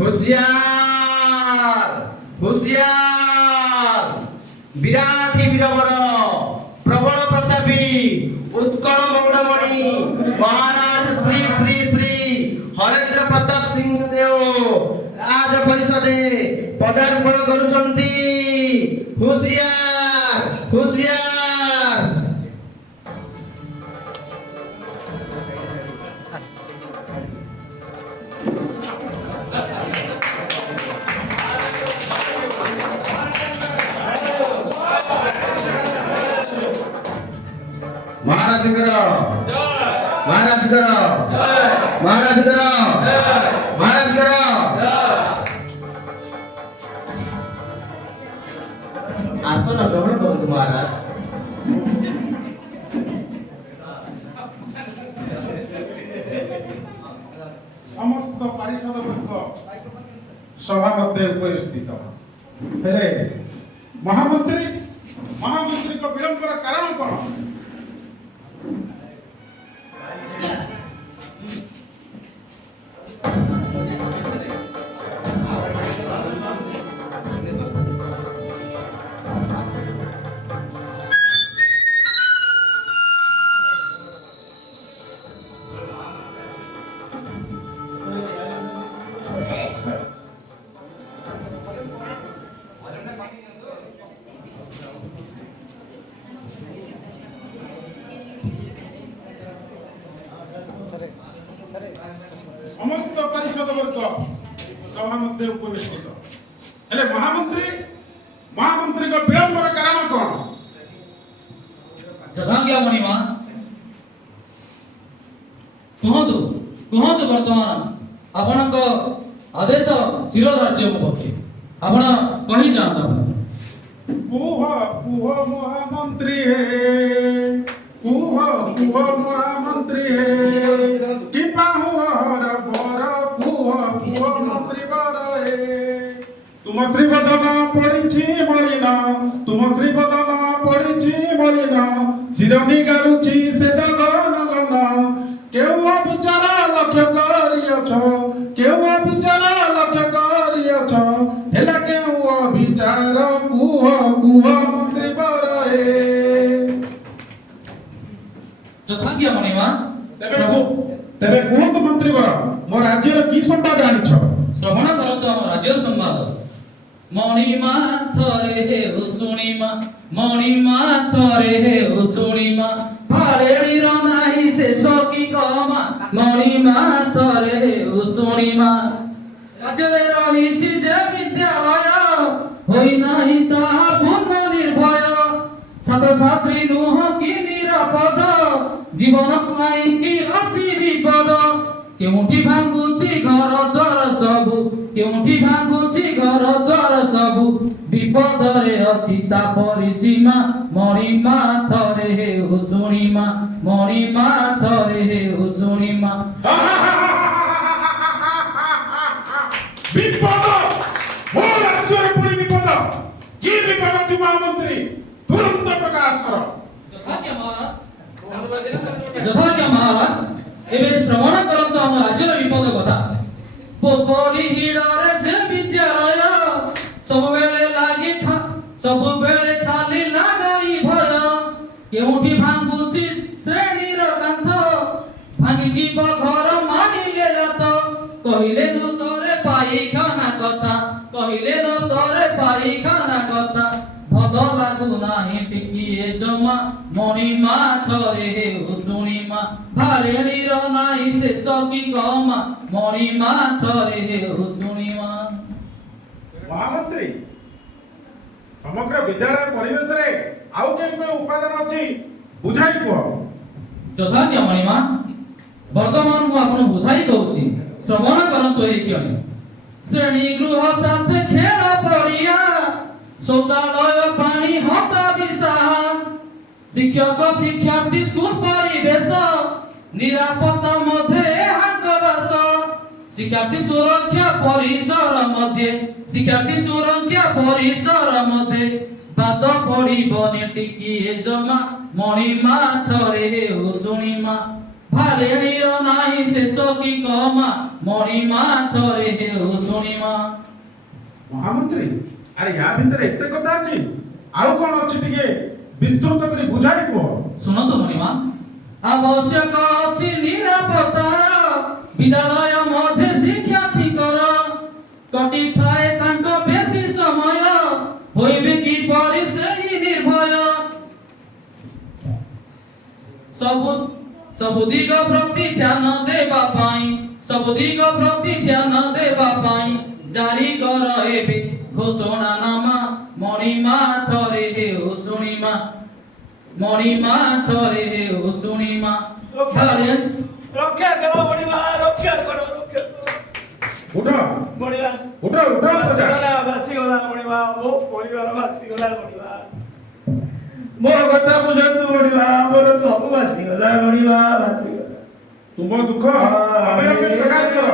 हुशियार हुशियार विराठी वीरवर प्रबल प्रतापी उत्कल मौड़मणि महाराज श्री श्री श्री हरेंद्र प्रताप सिंह देव राज परिषदे पदार्पण करुछंती। हुशियार हुशियार। महाराज करो महाराज करो महाराज करो महाराज करो। आसन ग्रहण करो महाराज। समस्त पारिषद वर्ग सभा मध्य उपस्थित हेले महामंत्री महामंत्री को विलंबर कारण कौन? समस्त परिषद वर्ग सभा मध्य उपस्थित हेले महामंत्री महामंत्री को विलंबर कारण कौन? जथाज्ञा मणिमा कुहतु कुहतु वर्तमान आपणक आदेश शिरोधार्य मो पक्षे आपण कहि जानता कुह कुह महामंत्री है कुह कुह महामंत्री है कि पाहुर बर कुह कुह मंत्री बर है तुम श्री बदन पड़िछि मलिना तुम श्री बदन पड़िछि मलिना शिरनी गाड़ुछि से गगन गन केउ विचार लक्ष्य करियछ केउ विचार लक्ष्य करियछ हेला केउ विचार कुह कुह मंत्री बर है। जथाज्ञा मणिमा तेरे कुहत मंत्री बर मो राज्यर की संवाद जानिछ? श्रवण करत हम राज्य संवाद। मणिमा थरे हे शुणिमा मणिमा थरे हे शुणिमा फाळेळीर नाही से सकी कमा मणिमा थरे हे शुणिमा राज्ୟରେ ରହିଛି ଯେ ବିଦ୍ୟାଳୟ ହୋଇ ନାହିଁ ତାହା ପୂର୍ଣ୍ଣ ନିର୍ଭୟ ଛାତ୍ରଛାତ୍ରୀ ନୁହଁ କି ନିରାପଦ ଜୀବନ ପାଇଁ କି ଅଛି ବିପଦ କେଉଁଠି ଭାଙ୍ଗୁଛି ଘର ଦ୍ୱାର ସବୁ କେଉଁଠି ଭାଙ୍ଗୁଛି ଘର ଦ୍ୱାର ସବୁ ବିପଦରେ ଅଛି ତା ପରିସୀମା ମଣିମା ଥରେ ହେଉ ଶୁଣିମା ମଣିମା ଥରେ ହେଉ ଶୁଣିମା। विपद हो राज्यर पुरी विपद की विपद छि महामंत्री तुरंत प्रकाश करो। ଯଥାଜ୍ଞା ମହାରାଜ ଏବେ ଶ୍ରବଣ କରନ୍ତୁ ଆମ ରାଜ୍ୟର ବିପଦ କଥା। ପୋପରି ହିଡ଼ରେ ଯେ ବିଦ୍ୟାଳୟ ସବୁବେଳେ ଖାଲି ଲାଗଇ ଭୟ କେଉଁଠି ଭାଙ୍ଗୁଛି ଶ୍ରେଣୀର କାନ୍ଥ ଭାଙ୍ଗିଯିବ ଘର ମାନିଲେ ରାତ କହିଲେ ନ ସରେ ପାଇଖାନା କଥା କହିଲେ ନ ସରେ ପାଇଖାନା କଥା ଭଲ ଲାଗୁନାହିଁ ଟିକିଏ ଜମା ମଣିମା ଥରେ ହେଉ ଶୁଣିମା ଭାଳେଣୀର ନାହିଁ ଶେଷ କି କମା ମଣିମା ଥରେ ହେଉ ଶୁଣିମା। महामंत्री समग्र विद्यालय परिवेश रे आउ के उपादान अछि बुझाई को ଯଥାଜ୍ଞା ମଣିମା ବର୍ତ୍ତମାନ ମୁଁ ଆପଣ ବୁଝାଇ ଦଉଛି ଶ୍ରବଣ କରନ୍ତୁ ଏହି କ୍ଷଣି। ଶ୍ରେଣୀ ଗୃହ ସାଥେ ଖେଳ ପଡ଼ିଆ ଶୌଚାଳୟ ପାଣି ହତା ବିଶାହା ଶିକ୍ଷକ ଶିକ୍ଷାର୍ଥୀ ସ୍କୁଲ ପରିବେଶ ନିରାପତ୍ତା ମଧ୍ୟ ଏହାଙ୍କ ବାସ ଶିକ୍ଷାର୍ଥୀ ସୁରକ୍ଷା ପରିସର ମଧ୍ୟରେ ବାଦ ପଡ଼ିବନି ଟିକିଏ ଜମା ମଣିମା ଥରେ ହେଉ ଶୁଣିମା ଭାଲେଣିର ନାହିଁ ଶେଷ କି କମା ମଣିମା ଥରେ ହେଉ ଶୁଣିମା। ମହାମନ୍ତ୍ରୀ ଆରେ ୟା ଭିତରେ ଏତେ କଥା ଅଛି ଆଉ କଣ ଅଛି ଟିକେ ବିସ୍ତୃତ କରି ବୁଝାଇ କୁହ। ଶୁଣନ୍ତୁ ମଣିମା, ଆବଶ୍ୟକ ଅଛି ନିରାପତ୍ତାର ବିଦ୍ୟାଳୟ ମଧ୍ୟ ଶିକ୍ଷାର୍ଥୀଙ୍କର କଟିଥାଏ ତାଙ୍କ ବେଶୀ ସମୟ ହୋଇବେ କିପରି ସେହି ନିର୍ଭୟ। ସବୁ ଦିଗ ପ୍ରତି ଧ୍ୟାନ ଦେବା ପାଇଁ ଜାରି କର ଏବେ ଘୋଷଣାନାମା ମଣିମା ଥରେ ହେଉ ଶୁଣିମା। ମଣିମା ଥରେ ହେଉ ଶୁଣିମା। ରକ୍ଷା କର ମଣିମା, ରକ୍ଷା କର, ରକ୍ଷା କର। ଉଠ ମଣିମା ଉଠ ଉଠ ପ୍ରଜା। ଭାସିଗଲା ମଣିମା, ମୋ ପରିବାର ଭାସିଗଲା ମଣିମା। ମୋ କଥା ବୁଝନ୍ତୁ ମଣିମା, ମୋର ସବୁ ଭାସିଗଲା ମଣିମା, ଭାସିଗଲା। ତୁମ ଦୁଃଖ ଅବିଳମ୍ବେ ପ୍ରକାଶ କର।